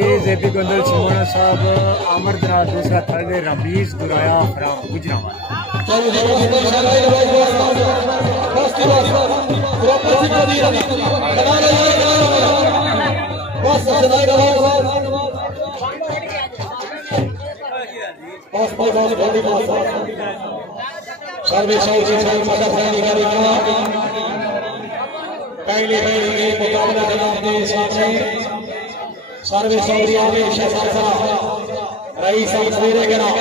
JP Gondal छिमोना साहब आमर जनाब दूसरा थर्ड रमीज दुराया फराम गुजरावाला सर्वे सौरिया में शहजादा रईस सवेरे के नाम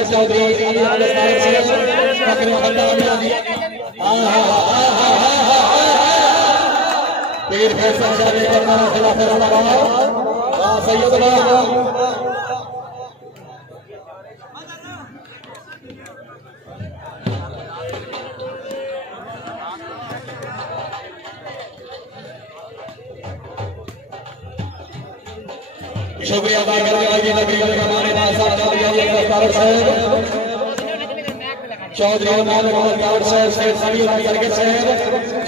चौधरी चौधरी पीर फैसला जारी करना खिलाफ सैयद शुक्रिया अदा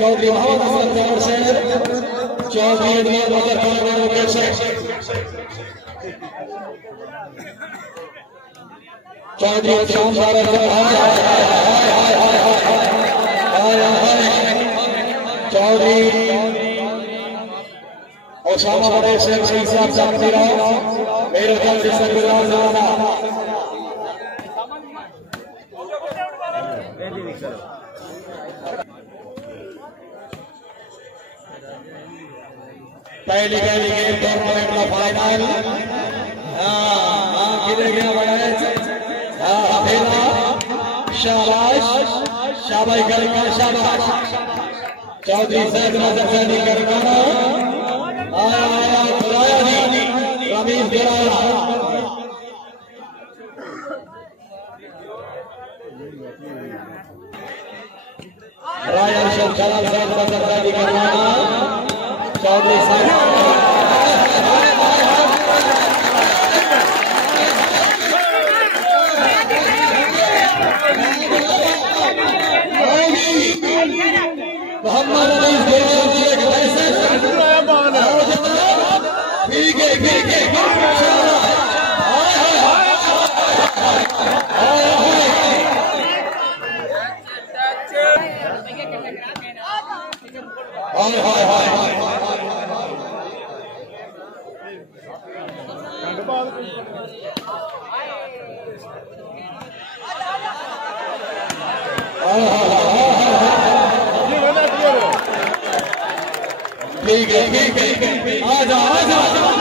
चौधरी मोहम्मद चौधरी मोहम्मद चौधरी चौधरी शानदार चौधरी ओसामा बड़े शेख साहब साहब मेरे ख्याल से सरगुजार ज़माना पहली गेम टूर्नामेंट का फाइनल किधर गया बड़ा शाबाश शाबाश करेगा शाबाश चौधरी साहब नजर सैनी करना आया रमीज दुराया राया शेख जलाल साहब नजर सैनी करना चौधरी साहब मोहम्मद अली ठीक है आजा आजा शेख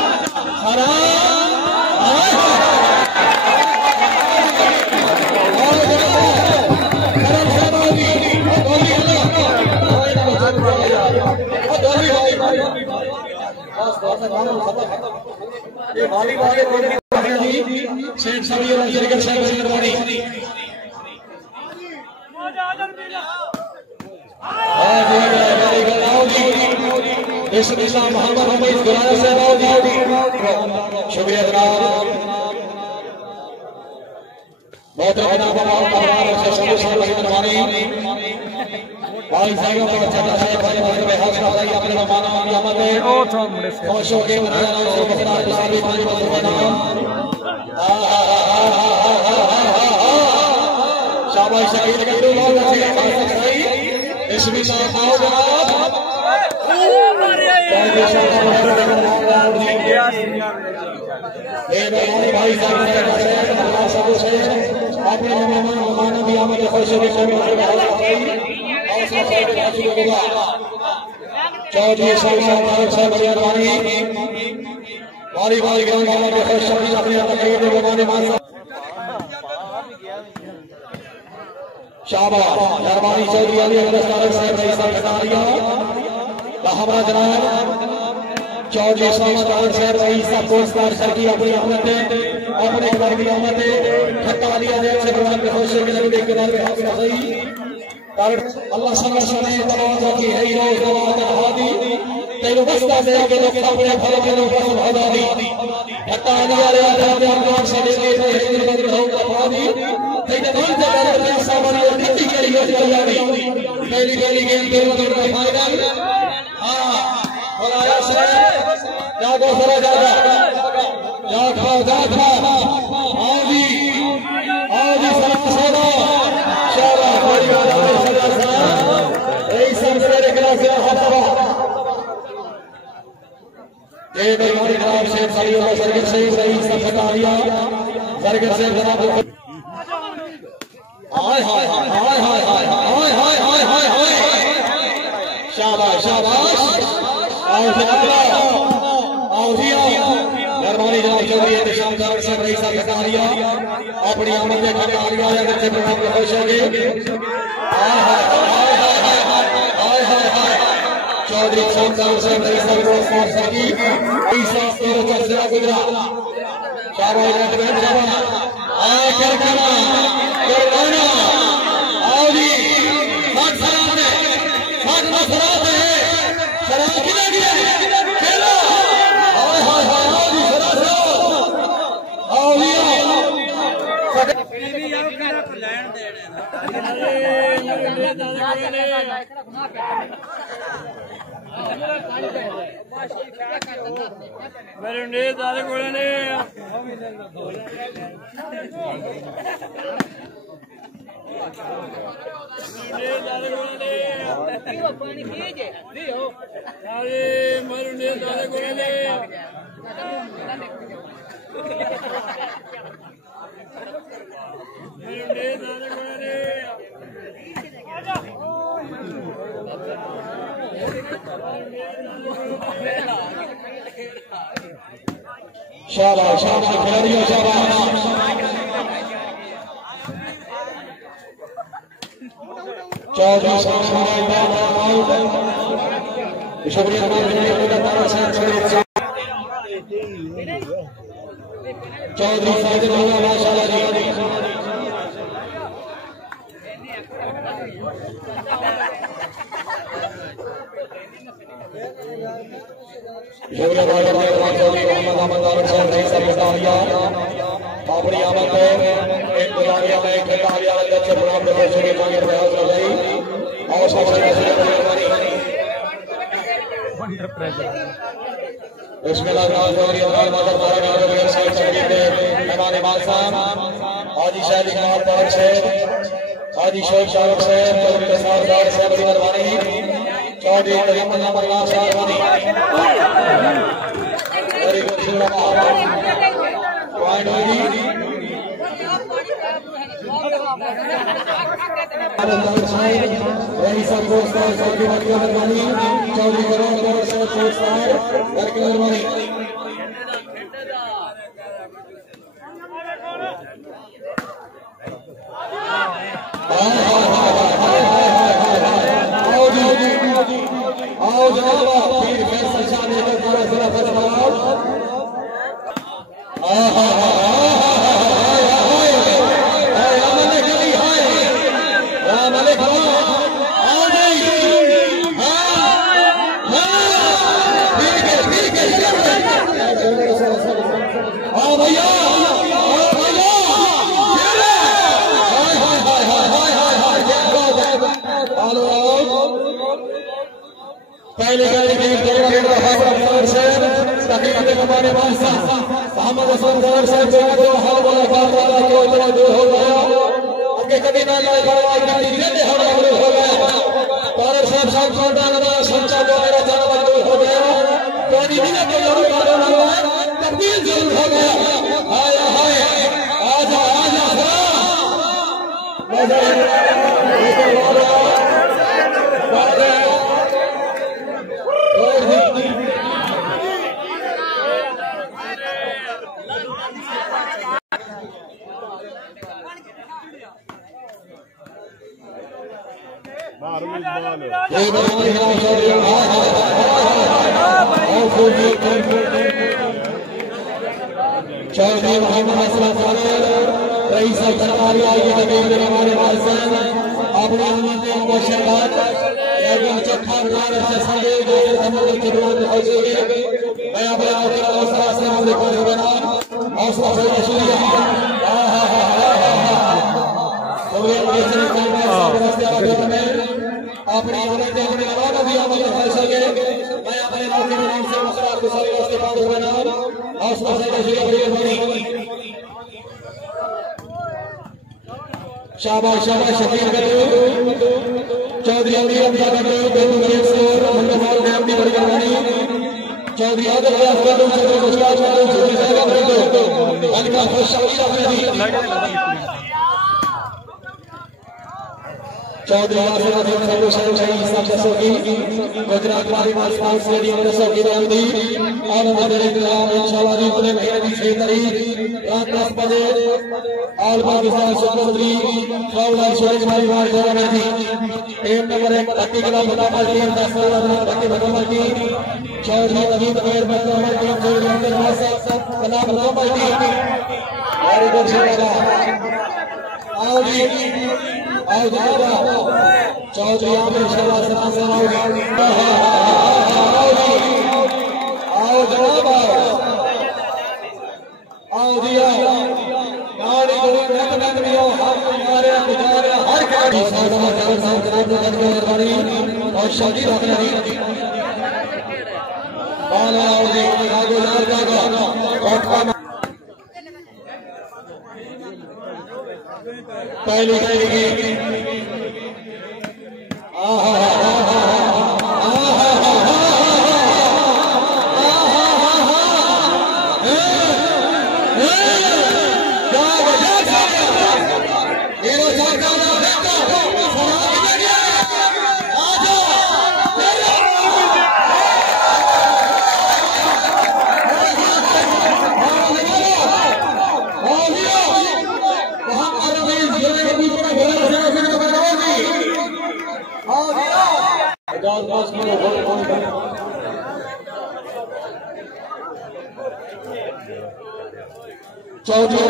शुक्रिया बहुत शाबाश चौधरी साहब बारी बारी शाबाश मेहरबानी चौधरी हमारा जनाब चौधरी साहब पुरस्कार करके अपनी अपने घर की आमदे ठट्टा दिया जाए से भगवान के खुशी के लिए के बाद में अल्लाह समझ में तमाम की है रोज तेरे वस्ता से आगे लोग अपने फल के लोग सुभादा दी हटाने वाले आदमी आपको से लेके हिंदू बंद होगा पानी तेरे मन से पहले सामने नीति के लिए तैयारी पहली पहली गेम के फाइनल हां बोलाया से जागो सरा जागा जा खा आदि सरा सरा शाबाश बड़ी बात है सरा सरा এই संस्कार के से हवा ये मेरी नाम से सरिया सरगत से सही सब हटा दिया सरगत से जनाब हाय हाय हाय हाय हाय हाय हाय हाय हाय हाय हाय शाबाश शाबाश आओ जनाब आओ जी आओ मेहरबानी जनाब चौधरी इंतजाम कर से सही सब हटा दिया अपनी आमद में हटा दिया अगर से प्रणाम खुश होंगे हाय हाय हाय हाय हाय हाय हाय चौधरी शानदार से सही सब को स्पॉन्सर की ऐसा तेरे चर्चा गुजरा शाबाश रेड जवान आ करना करवाना आओ जी हाथ सराते शराब किधर गया खेलो हाय हाय हाय आओ जी सरा आओ जी मेरे ने दादे कोले ने पानी पीजे लियो अरे मेरे ने दादे कोले ने शाबाश शाबाश खिलाड़ियों शाबाश चौधरी शुक्रिया चौधरी साजिद माशाल्लाह जी अपनी आमद में एक गुजारिया में एक खिलाड़िया में अच्छे प्रोग्राम प्रदर्शन के मांगे प्रयास कर रही और सबसे इसमें लगातार चौधरी अब्दुल मदर मारा गया साइड संगीत मेहमान इमाम साहब हाजी शादी कुमार पार्क से हाजी शेख शाहरुख से के साथ से बड़ी मेहरबानी चौधरी करीम अल्लाह साहब वेरी गुड पॉइंट होगी रही सब दोस्तों सबकी मेहरबानी चौधरी करोड़ से दोस्तार करके मेहरबानी आओ जनाब पीर फैसल शाह लेकर पूरा जिला फैसला पहले मोहम्मद हसन साहब जो हाल वाला बात वाला को इतना दूर हो गया आगे कभी ना लाए बर्बाद कर देते हम दूर हो गया तारे साहब छोटा लगा संचा जो मेरा जाना दूर हो गया पानी बिना के लोग मारो ना तब्दील जरूर हो गया हाय हाय आजा आजा मजा चौधरी मोहम्मद रईस हमारे अपने चौथा बार संगे जो समूह के विरोध दिखाई देगी मैं अपने आप के हौसला से हम देखो बना हौसला से शुरू तो ये नेशनल कांग्रेस के रास्ते में अपनी औरत ने अपने वादा दिया मतलब कर सके मैं अपने मौके के नाम से मुखरार को सारे रास्ते पास बना हौसला से शुरू बनी शाबाश शाबाश शकीर करो चौधरी अली हमजा करो बेबू गरीब स्कोर मुंडफाल ने अपनी बड़ी करवानी चौधरी आदर व्यास करो चौधरी मुस्ताद करो चौधरी साहब करो अनका खुश अफीदी चौधरी आसिफ अजीम साहब शाह शाही साहब दसोगी गुजरात वाली स्पोर्ट्स स्टेडियम दसोगी रामदी और हमारे इंतजाम इंशाल्लाह जी पूरे महीने की 6 तारीख रात 10 बजे all Pakistan super league founder Suresh भाई वार दौरा में थी टीम नंबर 1 30 किलो बदामल टीम 10 बाकी बदामल टीम चौधरी अजीम मेर बदामल टीम चौधरी अंदर वासा कला बदामल टीम और इधर से लगा आओ जी आओ जाओ चौधरी आमिर शाह सलाम आओ जनाब आओ दिया गाड़ी को नक दियो हम तुम्हारे गुजारे हर गाड़ी सादा साहब जनाब मेहरबानी और शकीर अपनी बाला और जी आगे लाल जाएगा पहली करेगी चौधरी